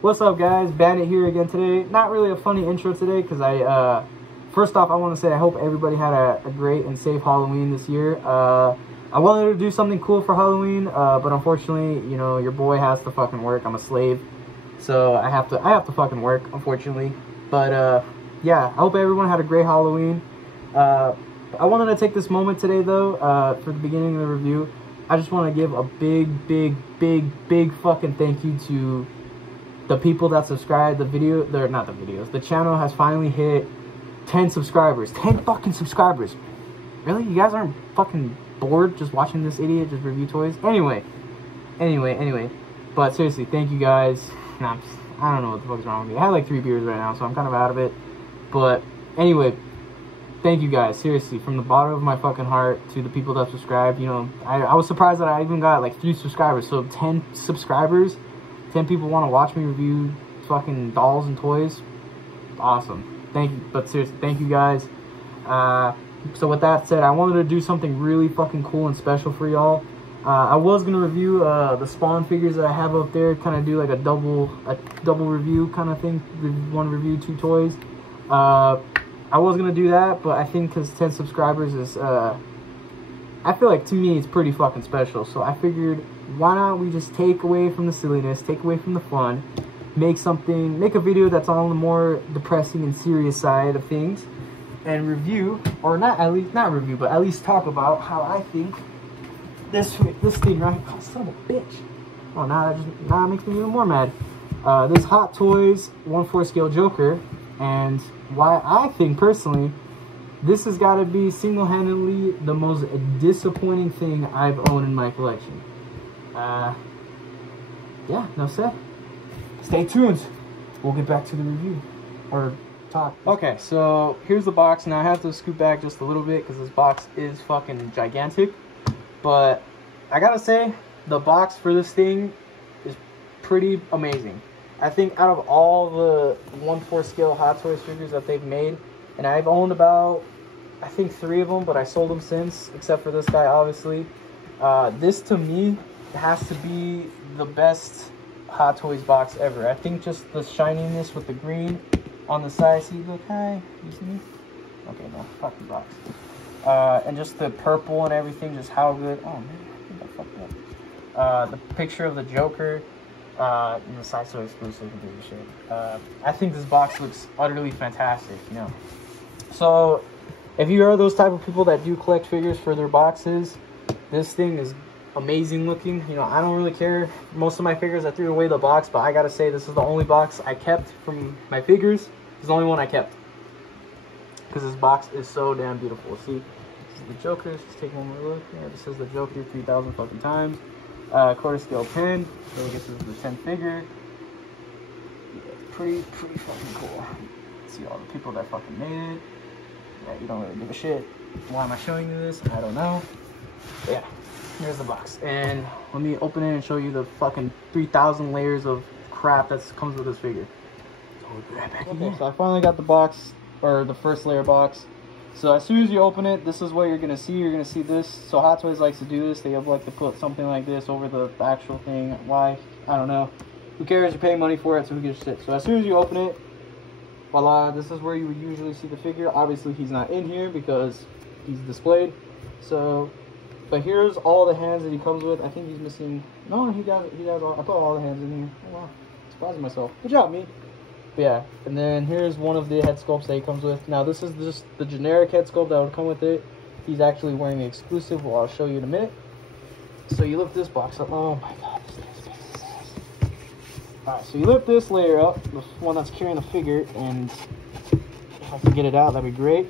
What's up, guys? Bandit here again today. Not really a funny intro today because first off, I want to say I hope everybody had a great and safe Halloween this year. I wanted to do something cool for Halloween, but unfortunately, you know, your boy has to fucking work. I'm a slave, so I have to fucking work, unfortunately. But yeah, I hope everyone had a great Halloween. I wanted to take this moment today, though, for the beginning of the review. I just want to give a big fucking thank you to the people that subscribed. The channel has finally hit 10 subscribers. 10 fucking subscribers. Really? You guys aren't fucking bored just watching this idiot just review toys? Anyway. But seriously, thank you guys. Nah, I don't know what the fuck's wrong with me. I had like 3 beers right now, so I'm kind of out of it. But anyway, thank you guys, seriously, from the bottom of my fucking heart to the people that subscribed. You know, I was surprised that I even got like 3 subscribers. So 10 subscribers, 10 people want to watch me review fucking dolls and toys. Awesome. Thank you. But seriously, thank you guys. So with that said, I wanted to do something really fucking cool and special for y'all. I was gonna review the Spawn figures that I have up there, kind of do like a double review kind of thing. One review, 2 toys. I was gonna do that, but I think because 10 subscribers is, I feel like to me it's pretty fucking special. So I figured, why not we just take away from the silliness, take away from the fun, make a video that's on the more depressing and serious side of things, and review, or not review, but at least talk about how I think this thing right. Oh, son of a bitch. Oh, now it makes me even more mad. This Hot Toys 1/4 scale Joker. And why I think personally this has got to be single-handedly the most disappointing thing I've owned in my collection. Yeah, no said. Stay tuned. We'll get back to the review or talk. Okay, so here's the box. Now I have to scoot back just a little bit because this box is fucking gigantic. But I gotta say, the box for this thing is pretty amazing. I think out of all the 1/4 scale Hot Toys figures that they've made, and I've owned about, I think 3 of them, but I sold them since, except for this guy, obviously. This to me has to be the best Hot Toys box ever. I think just the shininess with the green on the side. See, look, hi, you see me? Okay, no, fuck the box. And just the purple and everything, just how good. Oh man, I think I fucked up. The picture of the Joker. The side's so exclusive and this shit. I think this box looks utterly fantastic, you know. So, if you are those type of people that do collect figures for their boxes, this thing is amazing looking. You know, I don't really care. Most of my figures, I threw away the box, but I gotta say, this is the only box I kept from my figures. It's the only one I kept. Because this box is so damn beautiful. See, this is the Joker. Let's just take one more look. Yeah, this is the Joker 3,000 fucking times. 1/4 scale 10, so I guess this is the 10 figure. Yeah, pretty fucking cool. See all the people that fucking made it. Yeah, you don't really give a shit. Why am I showing you this? I don't know. But yeah, here's the box. And let me open it and show you the fucking 3,000 layers of crap that comes with this figure. So we'll be right back in here. So I finally got the box, or the first layer box. So as soon as you open it, this is what you're gonna see. You're gonna see this. So Hot Toys likes to do this. They like to put something like this over the actual thing. Why? I don't know. Who cares? You're paying money for it, so who gives a shit? So as soon as you open it, voila, this is where you would usually see the figure. Obviously, he's not in here because he's displayed. So, but here's all the hands that he comes with. I think he's missing. No, he got all. I put all the hands in here. Oh wow, surprising myself. Good job, me. Yeah, and then here's one of the head sculpts that he comes with. Now this is just the generic head sculpt that would come with it. He's actually wearing the exclusive, well, I'll show you in a minute. So you lift this box up. Oh my god, this thing is big. Alright, so you lift this layer up, the one that's carrying the figure, and if I can get it out, that'd be great.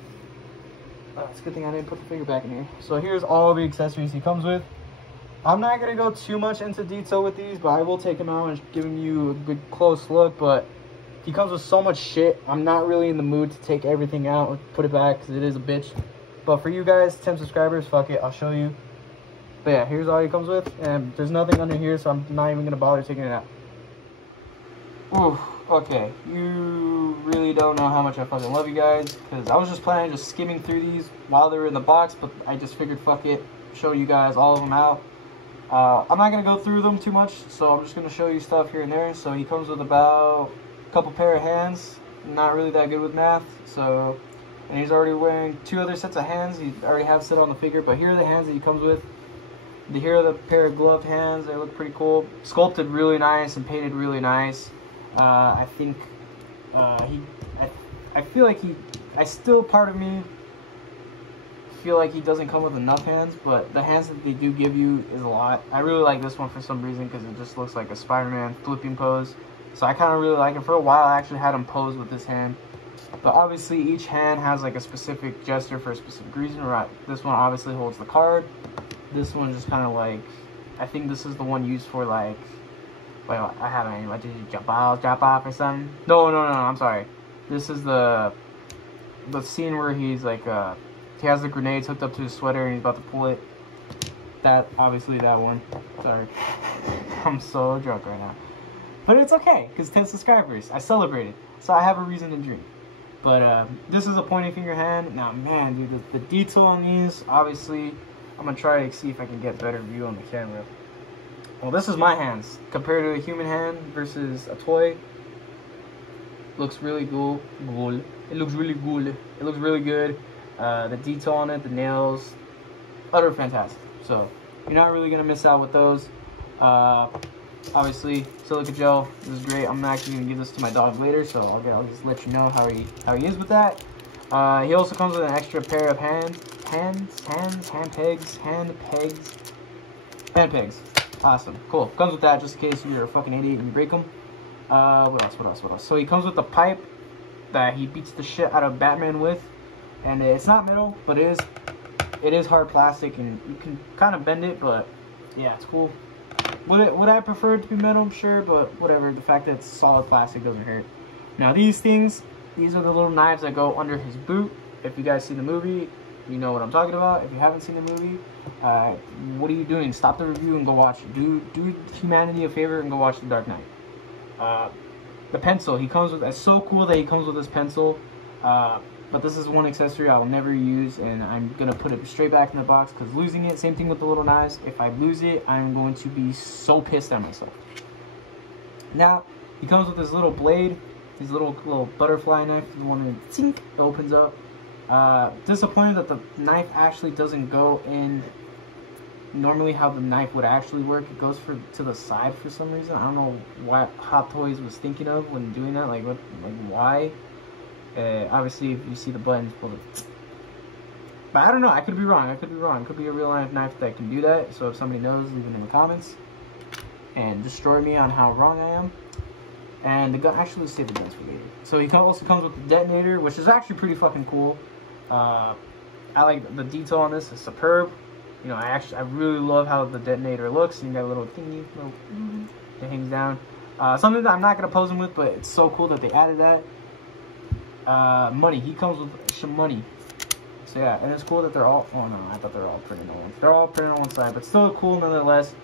It's a good thing I didn't put the figure back in here. So here's all the accessories he comes with. I'm not going to go too much into detail with these, but I will take them out and give you a good close look, but he comes with so much shit. I'm not really in the mood to take everything out and put it back because it is a bitch. But for you guys, 10 subscribers, fuck it, I'll show you. But yeah, here's all he comes with. And there's nothing under here, so I'm not even going to bother taking it out. Oof, okay. You really don't know how much I fucking love you guys. Because I was just planning on just skimming through these while they were in the box. But I just figured, fuck it, show you guys all of them out. I'm not going to go through them too much, so I'm just going to show you stuff here and there. So he comes with about a couple pair of hands. Not really that good with math, so, and he's already wearing 2 other sets of hands. He already has set on the figure, but here are the hands that he comes with. Here are the pair of gloved hands. They look pretty cool. Sculpted really nice and painted really nice. I think I feel like part of me feel like he doesn't come with enough hands, but the hands that they do give you is a lot. I really like this one for some reason because it just looks like a Spider-Man flipping pose. So I kind of really like it. For a while, I actually had him pose with this hand. But obviously, each hand has like a specific gesture for a specific reason. Right? This one obviously holds the card. This one just kind of like, I think this is the one used for like, wait, I haven't any. Did you drop off or something? No, I'm sorry. This is the scene where he's like, he has the grenades hooked up to his sweater and he's about to pull it. Obviously that one. Sorry. I'm so drunk right now. But it's okay, because 10 subscribers. I celebrated. So I have a reason to drink. But this is a pointing finger hand. Now, man, dude, the detail on these, obviously, I'm going to try to see if I can get better view on the camera. Well, this is my hands. Compared to a human hand versus a toy. Looks really cool. It looks really cool. It looks really good. The detail on it, the nails, utter fantastic. So you're not really gonna miss out with those. Obviously, silica gel. This is great. I'm actually gonna give this to my dog later, so I'll just let you know how he is with that. He also comes with an extra pair of hand pegs. Awesome, cool. Comes with that just in case you're a fucking idiot and you break them. What else? So he comes with the pipe that he beats the shit out of Batman with. And it's not metal, but it is hard plastic, and you can kind of bend it, but yeah, it's cool. Would I prefer it to be metal? I'm sure, but whatever. The fact that it's solid plastic doesn't hurt. Now these are the little knives that go under his boot. If you guys see the movie, you know what I'm talking about. If you haven't seen the movie, what are you doing? Stop the review and go watch it. Do humanity a favor and go watch The Dark Knight. The pencil he comes with. It's so cool that he comes with this pencil. But this is one accessory I will never use, and I'm going to put it straight back in the box because losing it, same thing with the little knives. If I lose it, I'm going to be so pissed at myself. Now, he comes with this little blade, his little butterfly knife, the one that tink, opens up. Disappointed that the knife actually doesn't go in normally how the knife would actually work. It goes to the side for some reason. I don't know what Hot Toys was thinking of when doing that, like why. Obviously, if you see the buttons, pull it. But I don't know. I could be wrong. It could be a real life knife that can do that. So if somebody knows, leave it in the comments and destroy me on how wrong I am. And the gun, actually, let's save the guns for later. So he also comes with the detonator, which is actually pretty fucking cool. I like the detail on this. It's superb. You know, I really love how the detonator looks. And you got a little thingy that hangs down. Something that I'm not gonna pose him with, but it's so cool that they added that. Money. He comes with some money. So yeah, and it's cool that they're all. Oh no, I thought they were all printed on one. They're all printed on one side, but still cool nonetheless.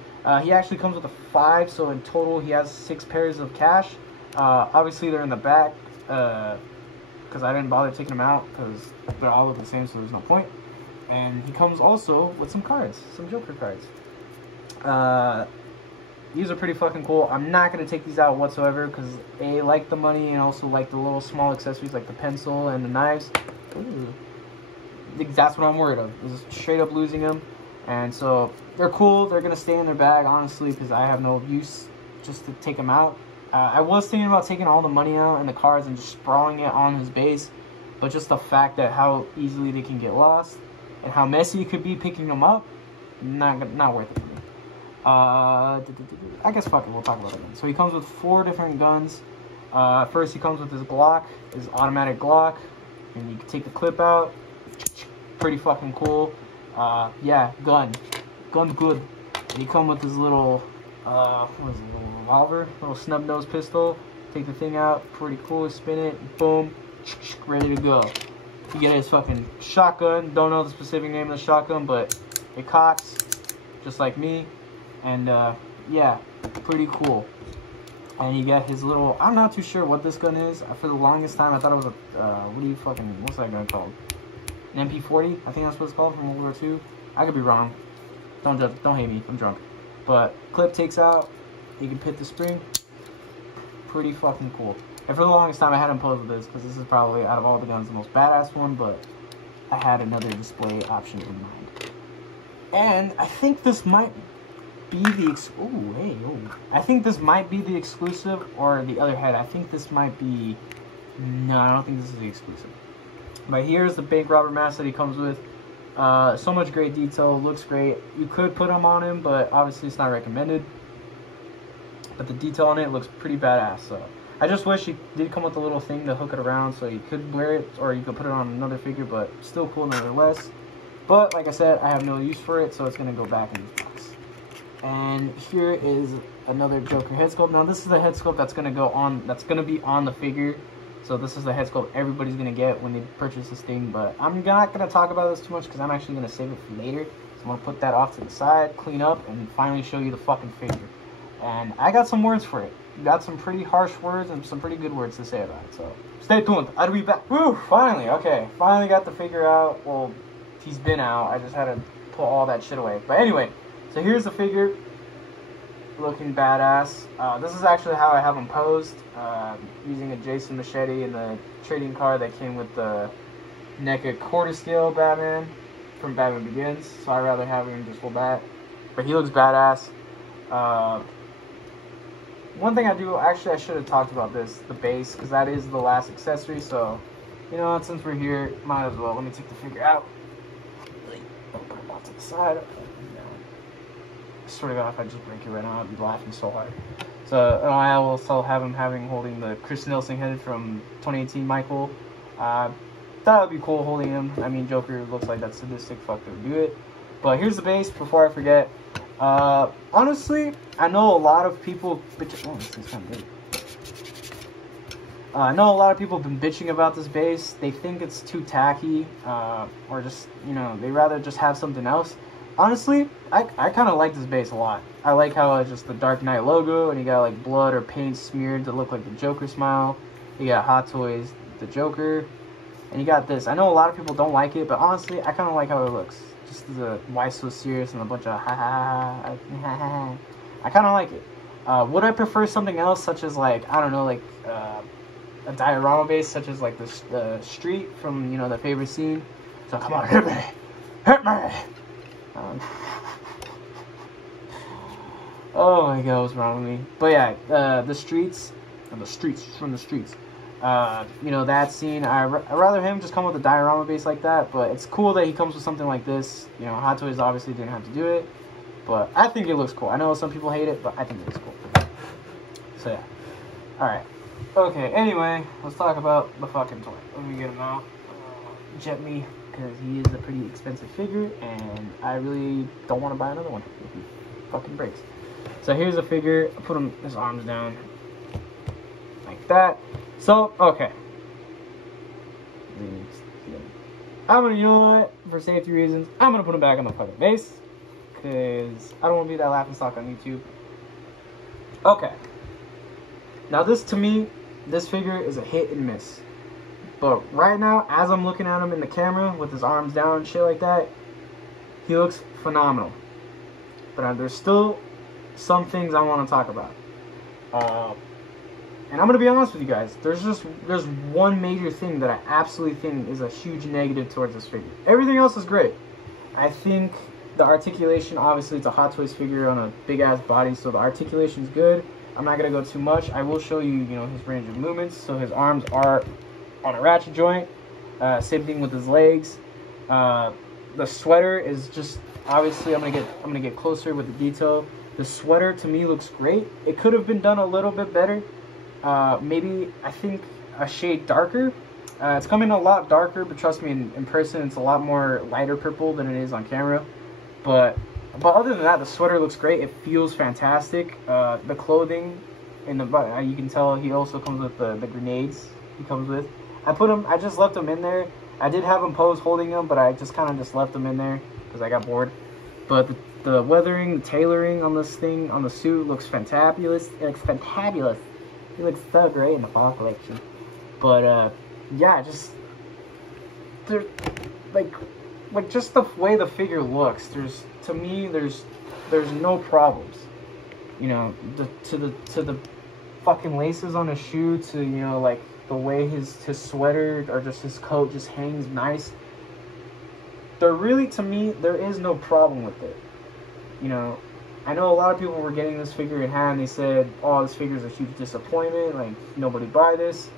He actually comes with a 5, so in total he has 6 pairs of cash. Obviously they're in the back because I didn't bother taking them out because they're all look the same, so there's no point. And he comes also with some cards, some Joker cards. These are pretty fucking cool. I'm not going to take these out whatsoever because I like the money and also like the little small accessories like the pencil and the knives. Ooh. That's what I'm worried of, is straight up losing them. And so they're cool. They're going to stay in their bag, honestly, because I have no use just to take them out. I was thinking about taking all the money out and the cards and just sprawling it on his base. But just the fact that how easily they can get lost and how messy it could be picking them up, not worth it for me. I guess fuck it, we'll talk about it then. So he comes with 4 different guns. First he comes with his Glock, his automatic Glock, and you can take the clip out. Pretty fucking cool. Yeah, gun's good. And he comes with his little, what is it, little revolver, little snub nose pistol. Take the thing out, pretty cool. Spin it, boom, ready to go. You get his fucking shotgun. Don't know the specific name of the shotgun, but it cocks just like me. And yeah, pretty cool. And you got his little, I'm not too sure what this gun is. For the longest time I thought it was a, what's that gun called? An MP40? I think that's what it's called, from World War II. I could be wrong. Don't hate me, I'm drunk. But clip takes out, you can pit the spring. Pretty fucking cool. And for the longest time I had him pose with this because this is probably out of all the guns the most badass one, but I had another display option in mind. And I think this might be the I think this might be the exclusive, or the other head. I think this might be, no, I don't think this is the exclusive. But here's the bank robber mask that he comes with. So much great detail, looks great. You could put them on him, but obviously it's not recommended. But the detail on it looks pretty badass. So I just wish he did come with a little thing to hook it around so you could wear it, or you could put it on another figure, but still cool nonetheless. But like I said, I have no use for it, so it's gonna go back in this box. And here is another Joker head sculpt. Now this is the head sculpt that's gonna go on, that's gonna be on the figure. So this is the head sculpt everybody's gonna get when they purchase this thing. But I'm not gonna talk about this too much because I'm actually gonna save it for later. So I'm gonna put that off to the side, clean up, and finally show you the fucking figure. And I got some words for it. Got some pretty harsh words and some pretty good words to say about it. So stay tuned. I'll be back. Woo! Finally, okay. Finally got the figure out. Well, he's been out. I just had to pull all that shit away. But anyway, so here's the figure. Looking badass. This is actually how I have him posed. Using a Jason machete and the trading card that came with the NECA quarter scale Batman from Batman Begins. So I'd rather have him just hold that. But he looks badass. One thing I do, actually I should have talked about this, the base, because that is the last accessory. So, you know what, since we're here, might as well. Let me take the figure out. Put it off to the side. I swear to God, if I just break it right now, I'd be laughing so hard. So I will still have him holding the Chris Nielsen head from 2018 Michael. Thought it would be cool holding him. I mean, Joker looks like that sadistic fuck that would do it. But here's the base before I forget. Honestly, I know a lot of people bitching. Oh, this is kind of big. I know a lot of people have been bitching about this base. They think it's too tacky, or just, you know, they rather just have something else. Honestly, I kind of like this base a lot. I like how it's just the Dark Knight logo, and you got like blood or paint smeared to look like the Joker smile. You got Hot Toys, the Joker, and you got this. I know a lot of people don't like it, but honestly, I kind of like how it looks. Just the why so serious and a bunch of ha ha ha. I kind of like it. Would I prefer something else, such as like, I don't know, like a diorama base, such as like the street from, you know, the favorite scene? So come on, hit me, hit me. Oh my God, what's wrong with me? But yeah, the streets from the streets. You know, that scene, I'd rather him just come with a diorama base like that, but it's cool that he comes with something like this. You know, Hot Toys obviously didn't have to do it, but I think it looks cool. I know some people hate it, but I think it looks cool. So yeah. Alright. Okay, anyway, let's talk about the fucking toy. Let me get him out. Jet me, because he is a pretty expensive figure, and I really don't want to buy another one if he fucking breaks. So here's a figure. I put his arms down like that. So, okay. You know what? For safety reasons, I'm gonna put him back on the fucking base, because I don't want to be that laughing stock on YouTube. Okay. Now this, to me, this figure is a hit and miss. But right now, as I'm looking at him in the camera with his arms down and shit like that, he looks phenomenal. But there's still some things I want to talk about. And I'm going to be honest with you guys. There's one major thing that I absolutely think is a huge negative towards this figure. Everything else is great. I think the articulation, obviously it's a Hot Toys figure on a big ass body, so the articulation is good. I'm not going to go too much. I will show you, you know, his range of movements. So his arms are on a ratchet joint. Same thing with his legs. The sweater is just, obviously I'm gonna get closer with the detail. The sweater to me looks great. It could have been done a little bit better. Maybe, I think, a shade darker. It's coming a lot darker, but trust me, in person it's a lot more lighter purple than it is on camera. But other than that, the sweater looks great. It feels fantastic. The clothing, you can tell he also comes with the grenades he comes with. I just left them in there. I did have him pose holding them, but I just kind of just left them in there because I got bored. But the weathering, the tailoring on this thing, on the suit, looks fantabulous. It looks fantabulous. He looks so great in the fall collection. But yeah, just like just the way the figure looks. To me, there's there's no problems. You know, to the fucking laces on his shoe, to, you know, like the way his sweater or just his coat just hangs nice. There really, to me, there is no problem with it. You know, I know a lot of people were getting this figure in hand. They said, "Oh, this figure is a huge disappointment. Like, nobody buy this."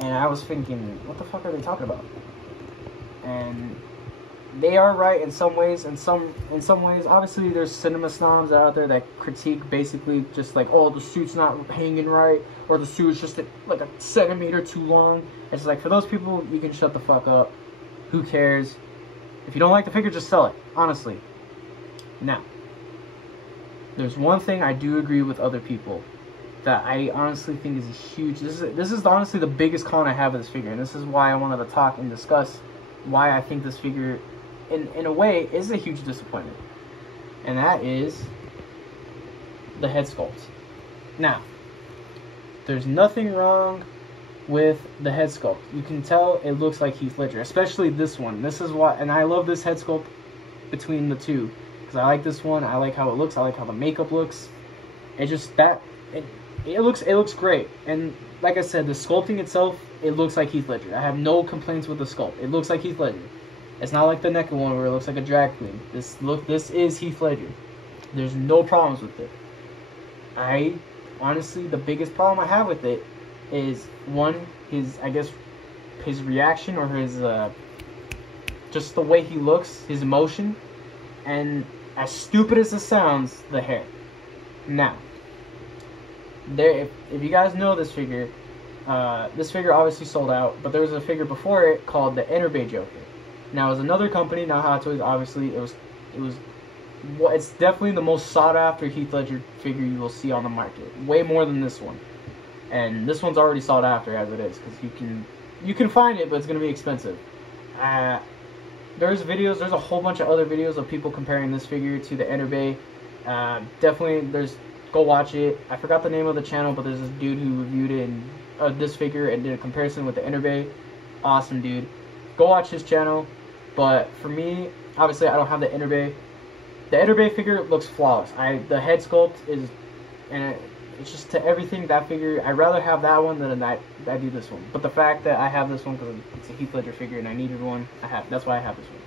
And I was thinking, what the fuck are they talking about? And they are right in some ways. In some ways, obviously, there's cinema snobs out there that critique basically just like, "Oh, the suit's not hanging right," or "the suit's just like a centimeter too long." It's like, for those people, you can shut the fuck up. Who cares? If you don't like the figure, just sell it. Honestly. Now, there's one thing I do agree with other people that I honestly think is a huge... This is honestly the biggest con I have of this figure, and this is why I wanted to talk and discuss why I think this figure, in a way, is a huge disappointment. And that is the head sculpt. Now, there's nothing wrong with the head sculpt. You can tell it looks like Heath Ledger, especially this one. This is why, and I love this head sculpt between the two, because I like this one. I like how it looks. I like how the makeup looks. It just it looks great. And like I said, the sculpting itself, it looks like Heath Ledger. I have no complaints with the sculpt. It looks like Heath Ledger. It's not like the NECA one where it looks like a drag queen. This is Heath Ledger. There's no problems with it. Honestly, the biggest problem I have with it is, one, his reaction, or his just the way he looks, his emotion, and as stupid as it sounds, the hair. Now, if you guys know this figure obviously sold out, but there was a figure before it called the Inner Bay Joker. Now, it was another company, not Hot Toys. Obviously, it's definitely the most sought after Heath Ledger figure you will see on the market, way more than this one. And this one's already sought after as it is, because you can find it, but it's gonna be expensive. There's a whole bunch of other videos of people comparing this figure to the Inner Bay. Definitely, go watch it. I forgot the name of the channel, but there's this dude who reviewed it this figure and did a comparison with the Inner Bay. Awesome dude. Go watch his channel. But for me, obviously, I don't have the Inner Bay. The Inner Bay figure looks flawless. The head sculpt is, and it's just, to everything, that figure, I'd rather have that one than I do this one. But the fact that I have this one because it's a Heath Ledger figure and I needed one, that's why I have this one.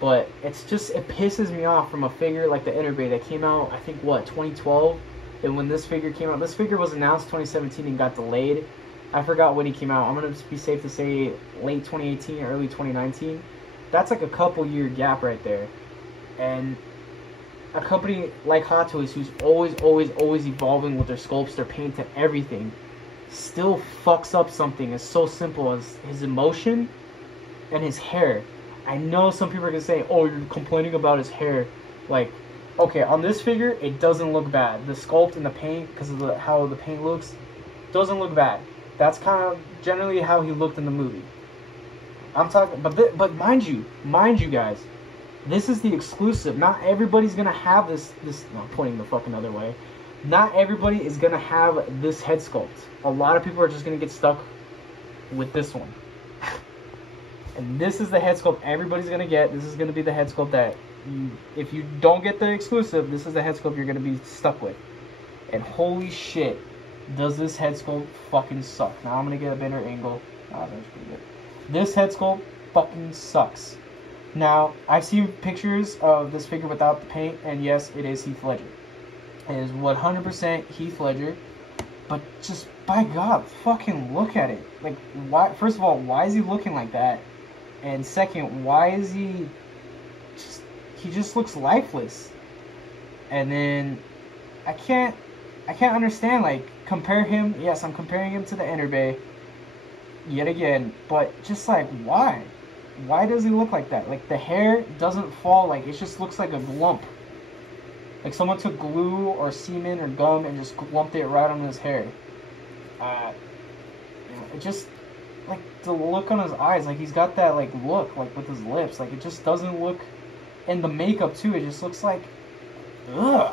But it's just, it pisses me off from a figure like the Inner Bay that came out, I think, 2012? And when this figure came out, this figure was announced 2017 and got delayed. I forgot when he came out. I'm going to be safe to say late 2018, early 2019. That's like a couple year gap right there. And a company like Hot Toys, who's always evolving with their sculpts, their paint, and everything, still fucks up something as so simple as his emotion and his hair. I know some people are going to say, "Oh, you're complaining about his hair." Like, okay, on this figure, it doesn't look bad. The sculpt and the paint, because of how the paint looks, doesn't look bad. That's kind of generally how he looked in the movie. I'm talking, but mind you guys, this is the exclusive. Not everybody's gonna have this. No, I'm pointing the fucking other way. Not everybody is gonna have this head sculpt. A lot of people are just gonna get stuck with this one. And this is the head sculpt everybody's gonna get. This is gonna be the head sculpt that if you don't get the exclusive, this is the head sculpt you're gonna be stuck with. And holy shit, does this head sculpt fucking suck. Now I'm gonna get a better angle. Oh, that's pretty good. This head sculpt fucking sucks. Now, I've seen pictures of this figure without the paint, and yes, it is Heath Ledger. It is 100% Heath Ledger, but just, by God, fucking look at it. Like, why? First of all, why is he looking like that? And second, why is he just looks lifeless. And then, I can't understand, like, compare him, yes, I'm comparing him to the Inner Bay, yet again, but just, like, why? Why does he look like that? Like, the hair doesn't fall, like, it just looks like a lump. Like someone took glue or semen or gum and just lumped it right on his hair. It just, like, the look on his eyes, like, he's got that, like, look, like, with his lips. Like, it just doesn't look, and the makeup, too, it just looks like, ugh.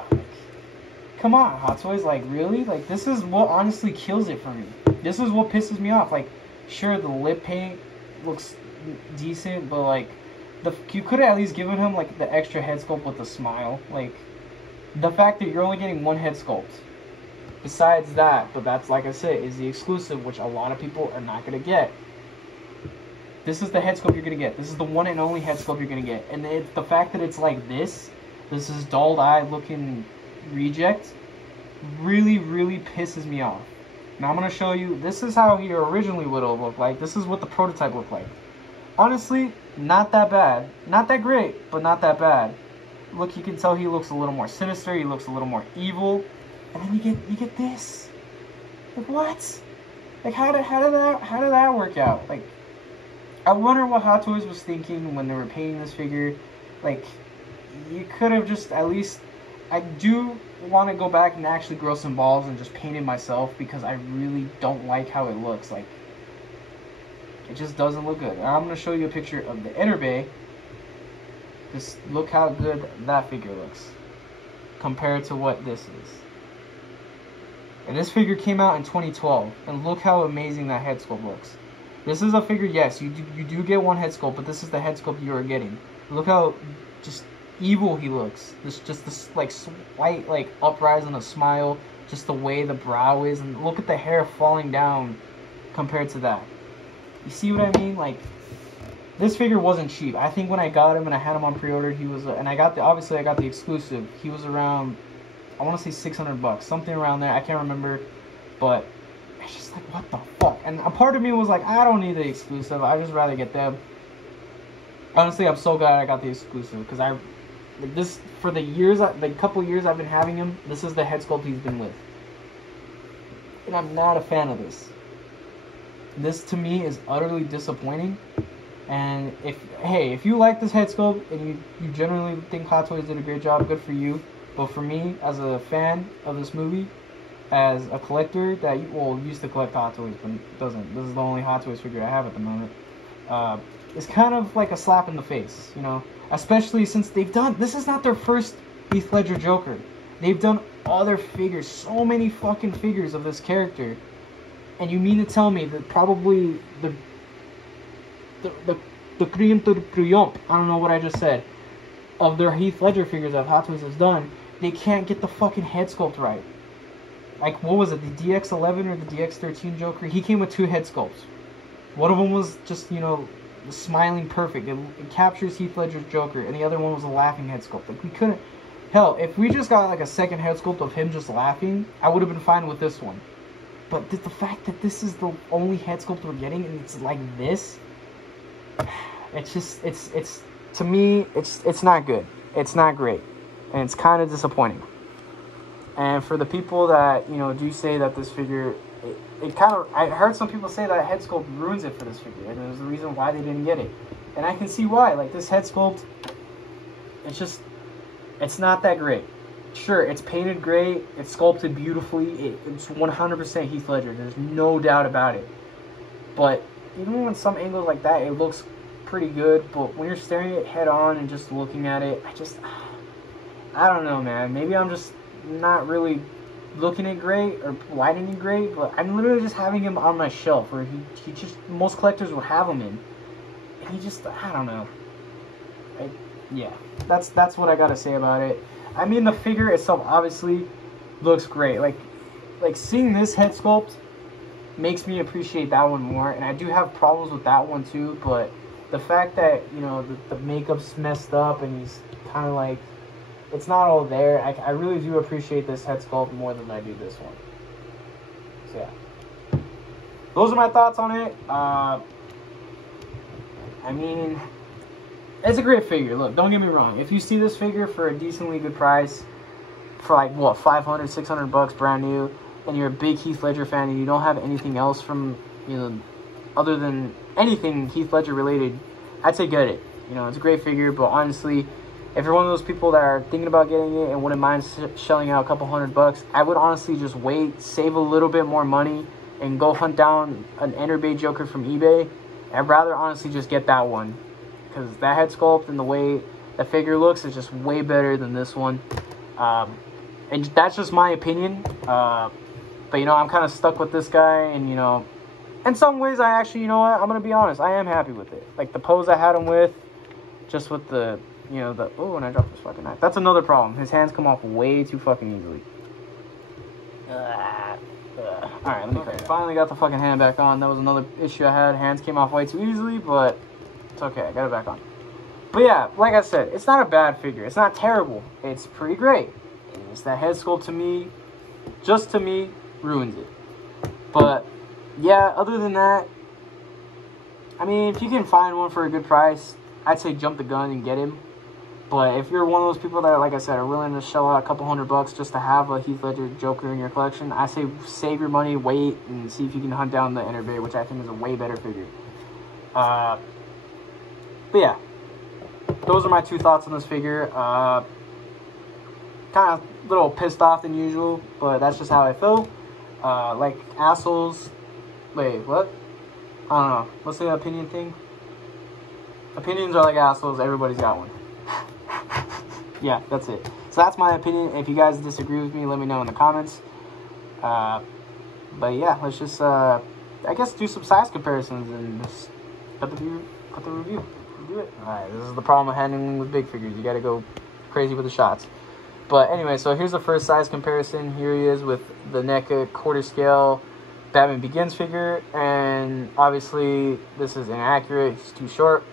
Come on, Hot Toys, like, really? Like, this is what honestly kills it for me. This is what pisses me off. Like, sure, the lip paint looks decent, but, like, you could have at least given him like the extra head sculpt with the smile. Like the fact that you're only getting one head sculpt. Besides that, but that's, like I said, is the exclusive, which a lot of people are not gonna get. This is the head sculpt you're gonna get. This is the one and only head sculpt you're gonna get. And the fact that it's like this is dulled eye looking reject, really, really pisses me off. Now I'm gonna show you. This is how he originally would have looked like. This is what the prototype looked like. Honestly, not that bad. Not that great, but not that bad. Look, you can tell he looks a little more sinister. He looks a little more evil. And then you get this. Like what? Like how did that work out? Like I wonder what Hot Toys was thinking when they were painting this figure. Like you could have just at least. I do want to go back and actually grow some balls and just paint it myself because I really don't like how it looks. Like it just doesn't look good. Now I'm going to show you a picture of the inner bay. Just look how good that figure looks compared to what this is. And this figure came out in 2012, and look how amazing that head sculpt looks. This is a figure, yes, you do get one head sculpt, but this is the head sculpt you are getting. Look how just evil he looks. This like slight like uprise and a smile, just the way the brow is, and look at the hair falling down compared to that. You see what I mean? Like this figure wasn't cheap. I think when I got him and I had him on pre-order, he was and I got the exclusive. He was around, I want to say $600, something around there. I can't remember, but it's just like what the fuck. And a part of me was like, I don't need the exclusive. I just rather get them. Honestly, I'm so glad I got the exclusive because this for the couple years I've been having him, this is the head sculpt he's been with, and I'm not a fan of this. This to me is utterly disappointing. And if you like this head sculpt and you generally think Hot Toys did a great job, good for you. But for me, as a fan of this movie, as a collector that used to collect Hot Toys but doesn't, this is the only Hot Toys figure I have at the moment. It's kind of like a slap in the face, you know. Especially since this is not their first Heath Ledger Joker. They've done other figures, so many fucking figures of this character. And you mean to tell me that probably the creme to the crème, I don't know what I just said, of their Heath Ledger figures that Hot Toys has done, they can't get the fucking head sculpt right. Like, what was it, the DX11 or the DX13 Joker? He came with two head sculpts. One of them was just, you know, smiling perfect. It captures Heath Ledger's Joker, and the other one was a laughing head sculpt. Like, we couldn't... Hell, if we just got, like, a second head sculpt of him just laughing, I would have been fine with this one. But the fact that this is the only head sculpt we're getting, and it's like this... It's just... It's to me, it's not good. It's not great. And it's kind of disappointing. And for the people that, you know, do say that this figure... It kind of, I heard some people say that head sculpt ruins it for this figure, and there's the reason why they didn't get it. And I can see why. Like, this head sculpt, it's not that great. Sure, it's painted great, it's sculpted beautifully, it's 100% Heath Ledger, there's no doubt about it. But even when some angles like that, it looks pretty good, but when you're staring at it head on and just looking at it, I don't know, man. Maybe I'm just not really looking at great or lighting it great, but I'm literally just having him on my shelf where he just, most collectors will have him in, and he just, I don't know. Yeah, that's what I gotta say about it. I mean, the figure itself obviously looks great. Like seeing this head sculpt makes me appreciate that one more, and I do have problems with that one too, but the fact that, you know, the makeup's messed up and he's kind of like, it's not all there. I really do appreciate this head sculpt more than I do this one. So yeah, those are my thoughts on it. I mean, it's a great figure. Look, don't get me wrong. If you see this figure for a decently good price, for like what, $500, $600 brand new, and you're a big Heath Ledger fan and you don't have anything else from, you know, other than anything Heath Ledger related, I'd say get it. You know, it's a great figure, but honestly, if you're one of those people that are thinking about getting it and wouldn't mind shelling out a couple $100, I would honestly just wait, save a little bit more money, and go hunt down an Inner Bay Joker from eBay. I'd rather honestly just get that one, because that head sculpt and the way the figure looks is just way better than this one. And that's just my opinion. But, you know, I'm kind of stuck with this guy, and, you know, in some ways I actually, you know what, I'm going to be honest, I am happy with it. Like, the pose I had him with, just with the, you know, the, oh, and I dropped this fucking knife. That's another problem. His hands come off way too fucking easily. Alright, let me cut it. Finally got the fucking hand back on. That was another issue I had. Hands came off way too easily, but it's okay. I got it back on. But yeah, like I said, it's not a bad figure. It's not terrible. It's pretty great. It's that head sculpt to me, just to me, ruins it. But yeah, other than that, I mean, if you can find one for a good price, I'd say jump the gun and get him. But if you're one of those people that, like I said, are willing to shell out a couple $100 just to have a Heath Ledger Joker in your collection, I say save your money, wait, and see if you can hunt down the Innervate, which I think is a way better figure. But yeah, those are my 2 thoughts on this figure. Kind of a little pissed off than usual, but that's just how I feel. Like assholes. Wait, what? I don't know. What's the opinion thing? Opinions are like assholes. Everybody's got one. Yeah, that's it. So that's my opinion. If you guys disagree with me, let me know in the comments. But yeah, let's just, I guess, do some size comparisons and just put the review. Do it. Alright, this is the problem with handling with big figures. You gotta go crazy with the shots. But anyway, so here's the first size comparison. Here he is with the NECA quarter scale Batman Begins figure. And obviously, this is inaccurate. He's too short.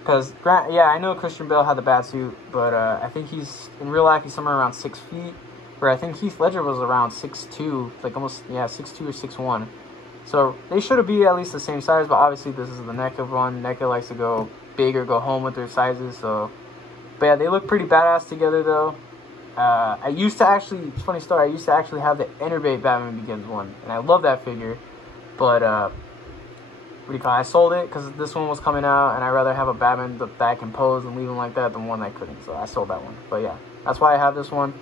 Because, yeah, I know Christian Bale had the bat suit, but I think he's, in real life, he's somewhere around 6 feet. Where I think Heath Ledger was around 6'2", like almost, yeah, 6'2" or 6'1". So they should be at least the same size, but obviously this is the NECA one. NECA likes to go big or go home with their sizes, so. But yeah, they look pretty badass together, though. I used to actually, funny story, I used to actually have the Innervate Batman Begins one, and I love that figure. But, what do you call it? I sold it because this one was coming out, and I'd rather have a Batman that I can pose and leave him like that than one I couldn't. So I sold that one. But yeah, that's why I have this one.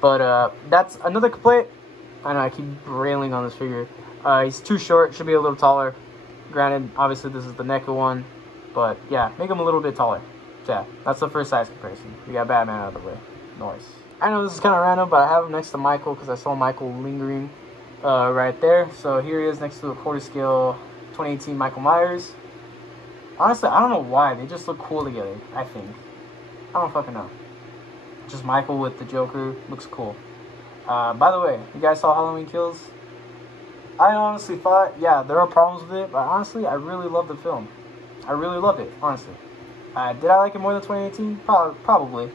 But that's another complaint. I know I keep railing on this figure. He's too short. Should be a little taller. Granted, obviously this is the NECA one, but yeah, make him a little bit taller. So yeah, that's the first size comparison. We got Batman out of the way. Nice. I know this is kind of random, but I have him next to Michael because I saw Michael lingering right there. So here he is next to a quarter scale 2018 Michael Myers. Honestly, I don't know why. They just look cool together, I think. I don't fucking know. Just Michael with the Joker. Looks cool. By the way, you guys saw Halloween Kills? I honestly thought, yeah, there are problems with it, but honestly, I really loved the film. I really loved it, honestly. Did I like it more than 2018? Probably.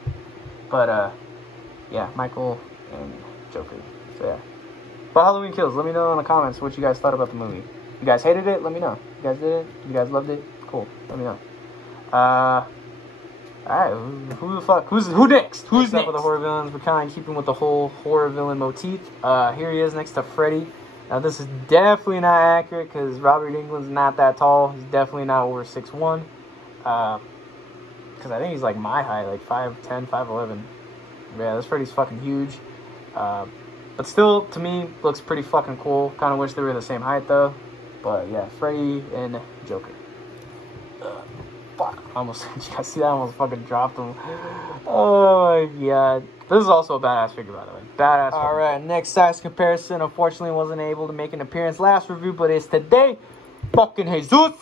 But, yeah, Michael and Joker. So, yeah. But Halloween Kills, let me know in the comments what you guys thought about the movie. You guys hated it? Let me know. You guys did it? You guys loved it? Cool. Let me know. Alright, who the fuck? Who next? Who's next? Up with the horror villains. We're kind of keeping with the whole horror villain motif. Here he is next to Freddy. Now, this is definitely not accurate because Robert Englund's not that tall. He's definitely not over 6'1". Because I think he's like my height, like 5'10", 5'11". Yeah, this Freddy's fucking huge. But still, to me, looks pretty fucking cool. Kind of wish they were the same height, though. But yeah, Freddy and Joker. Fuck. Almost, did you guys see that? I almost fucking dropped him. Oh my god. This is also a badass figure, by the way. Badass. Alright, next size comparison. Unfortunately, wasn't able to make an appearance last review, but it's today. Fucking Jesus.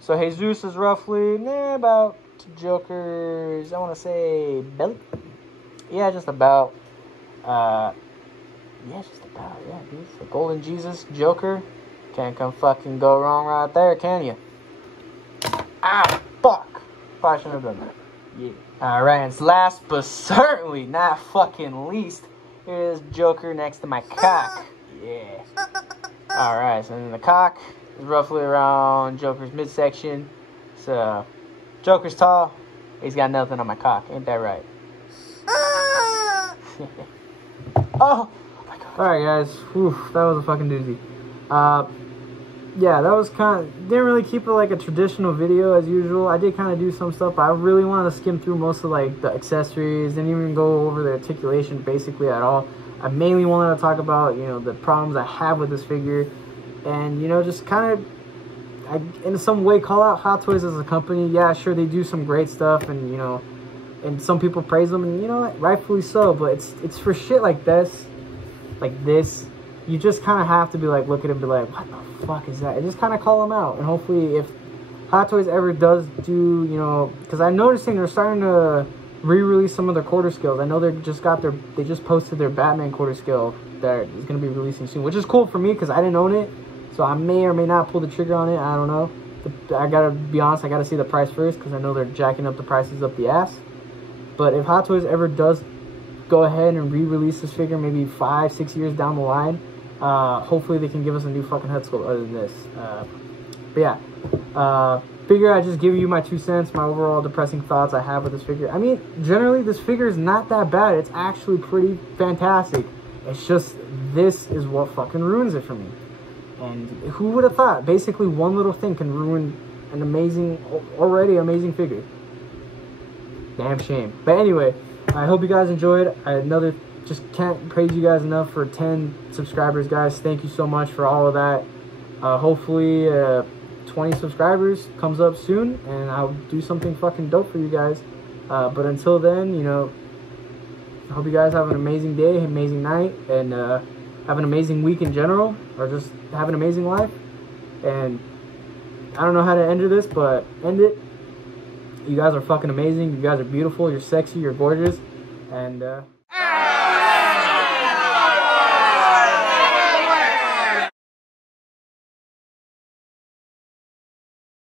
So Jesus is roughly about Joker's, I want to say, belly. Yeah, just about. Yeah, just about. Yeah, dude. So Golden Jesus, Joker. Can't come fucking go wrong right there, can you? Ah, fuck. Probably shouldn't have done that. Yeah. Alright, and last but certainly not fucking least, here's Joker next to my cock. Yeah. Alright, so then the cock is roughly around Joker's midsection. So, Joker's tall. He's got nothing on my cock. Ain't that right? Oh my god. Alright, guys. Whew, that was a fucking doozy. Yeah, that was kind of, didn't really keep it like a traditional video as usual. I did kind of do some stuff, but I really wanted to skim through most of like the accessories, didn't even go over the articulation basically at all. I mainly wanted to talk about, you know, the problems I have with this figure, and, you know, just kind of, in some way, call out Hot Toys as a company. Yeah, sure, they do some great stuff, and, you know, and some people praise them, and, you know, rightfully so, but it's for shit like this, you just kind of have to be like, look at it and be like, what the fuck is that? And just kind of call them out. And hopefully if Hot Toys ever does do, you know, because I'm noticing they're starting to re-release some of their quarter scales. I know they just posted their Batman quarter scale that is going to be releasing soon, which is cool for me because I didn't own it, so I may or may not pull the trigger on it. I don't know. I gotta be honest, I gotta see the price first because I know they're jacking up the prices up the ass. But if Hot Toys ever does go ahead and re-release this figure maybe 5-6 years down the line, hopefully they can give us a new fucking head sculpt other than this. But yeah, figure I just give you my 2 cents, my overall depressing thoughts I have with this figure. I mean, generally this figure is not that bad. It's actually pretty fantastic. It's just this is what fucking ruins it for me. And who would have thought? Basically, one little thing can ruin an already amazing figure. Damn shame. But anyway, I hope you guys enjoyed. Just can't praise you guys enough for 10 subscribers, guys. Thank you so much for all of that. Hopefully, 20 subscribers comes up soon, and I'll do something fucking dope for you guys. But until then, you know, I hope you guys have an amazing day, amazing night, and have an amazing week in general, or just have an amazing life. And I don't know how to end this, but end it. You guys are fucking amazing. You guys are beautiful. You're sexy. You're gorgeous. And